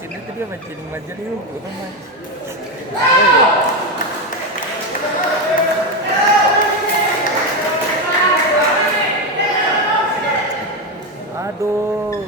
sini tuh dia mancing rumput teman. Aduh.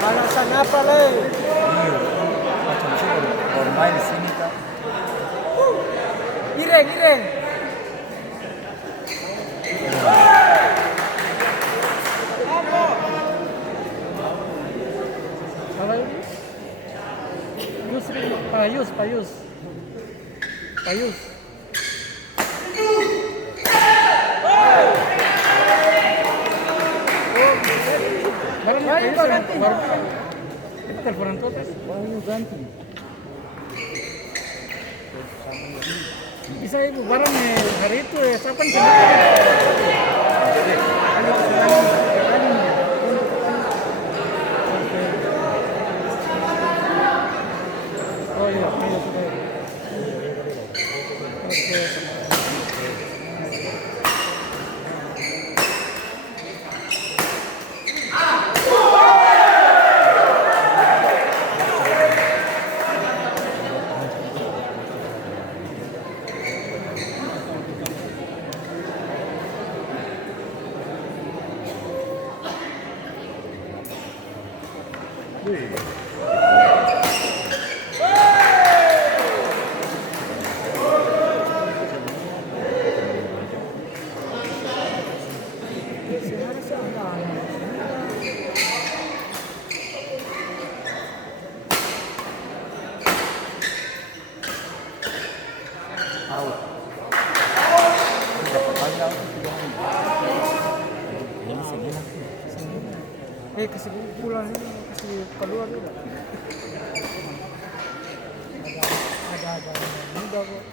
Alasan apa le? Iya. Macam sih kalau main di sini kak. Ireng. Kalau ini Payus. Baru kita teleponan tuh tes. Baru ganti. Bisa ibu barang hari itu siapa yang Oh iya sudah. Oke. Out. Berapa kali out? 3 hari. Ini segini. Kasih pulang ini, kasih keluar juga. Ada muda kok.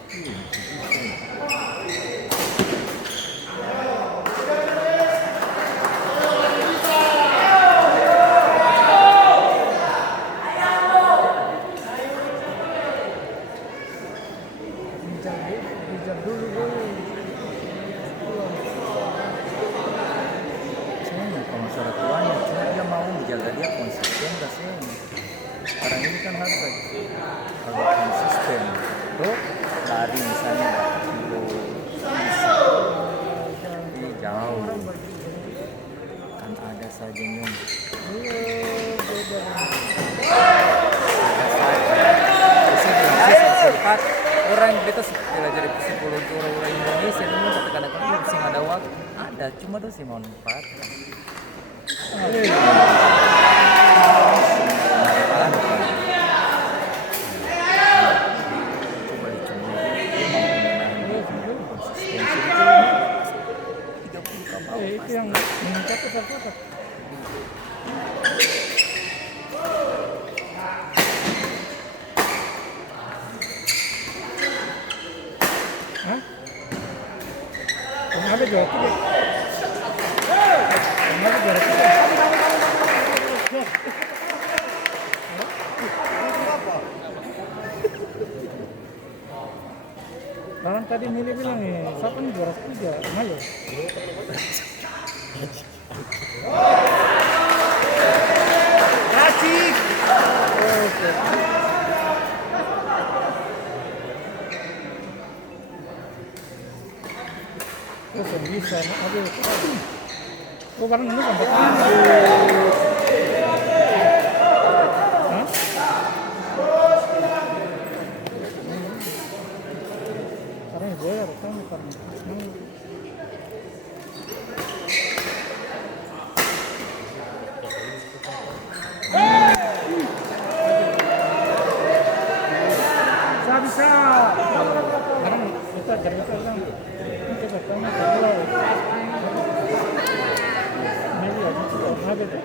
Bijak dulu boleh. Kalau masalah tuanya, cuma dia mau menjaga dia konsisten gak sih? Sekarang ini kan harus kalau konsisten, tuh lari misalnya kilo bisa, tapi jauh kan ada saja nyung. Sempat orang kita belajar psikologi orang-orang Indonesia ini kadang-kadang sih ada waktu ada cuma tuh sih manfaat. Itu yang meningkat ke apa? Hah? Ada juara 3. Ada juara 3. Orang tadi milih bilang siapa nih juara 3? Mayo. Kasih. Oke. Oh, bisa. Aduh. Oh, barang ini sampai karena gue ya rekam karena bisa sekarang kita cerita kan kita pertama kedua media itu ada tuh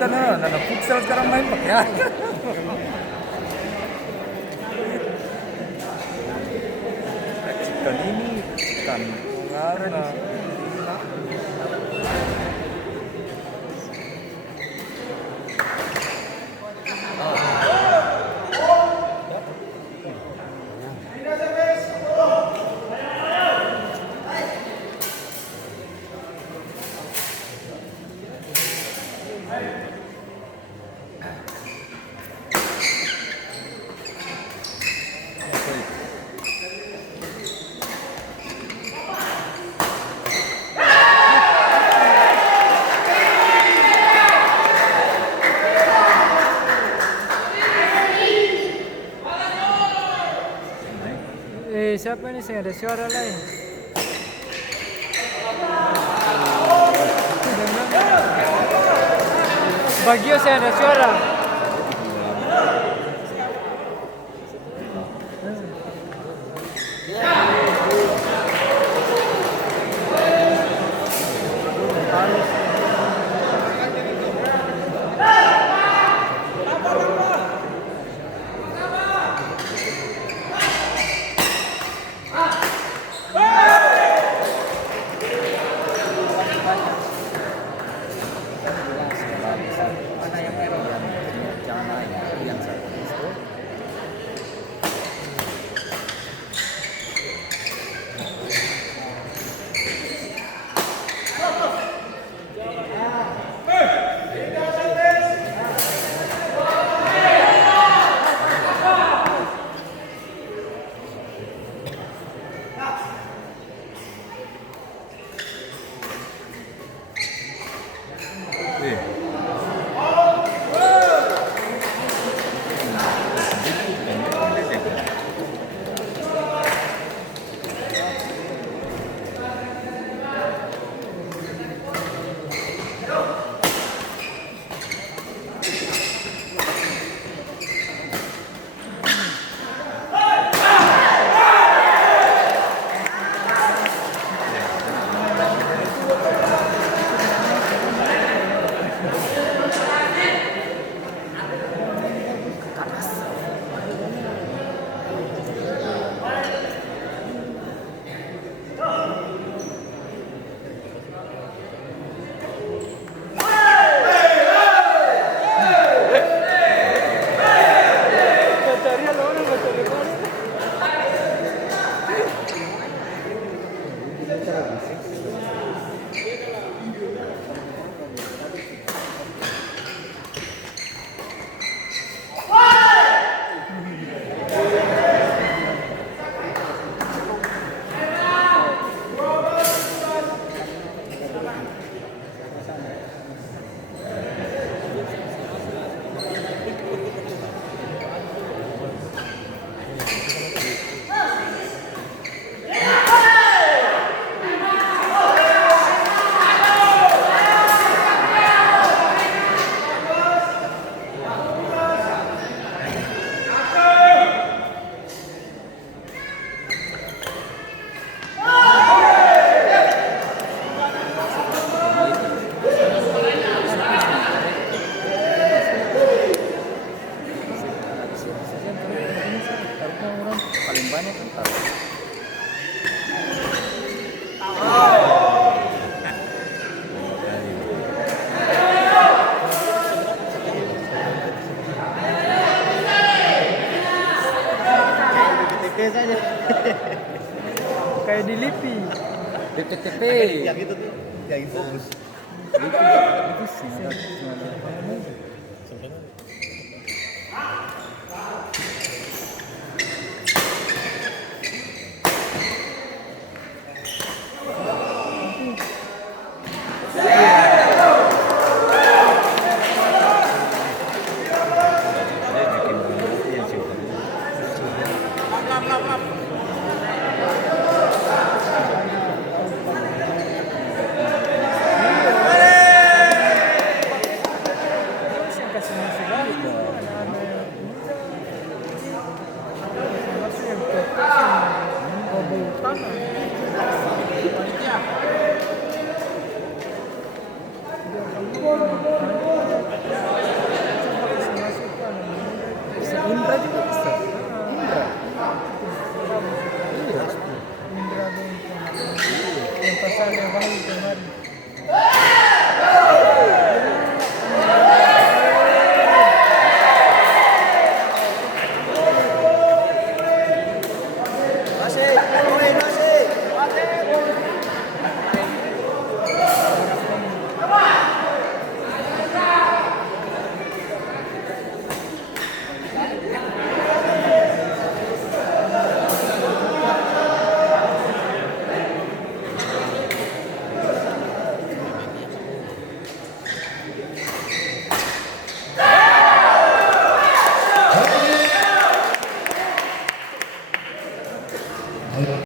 kita nana futsal sekarang main pakai apa? Racikan ini, racikan karena Siapa ini? Saya ada suara lain. Bagio saya ada suara. Kayak di LIPI. BPTP. Yang itu tuh, yang fokus. Itu sih.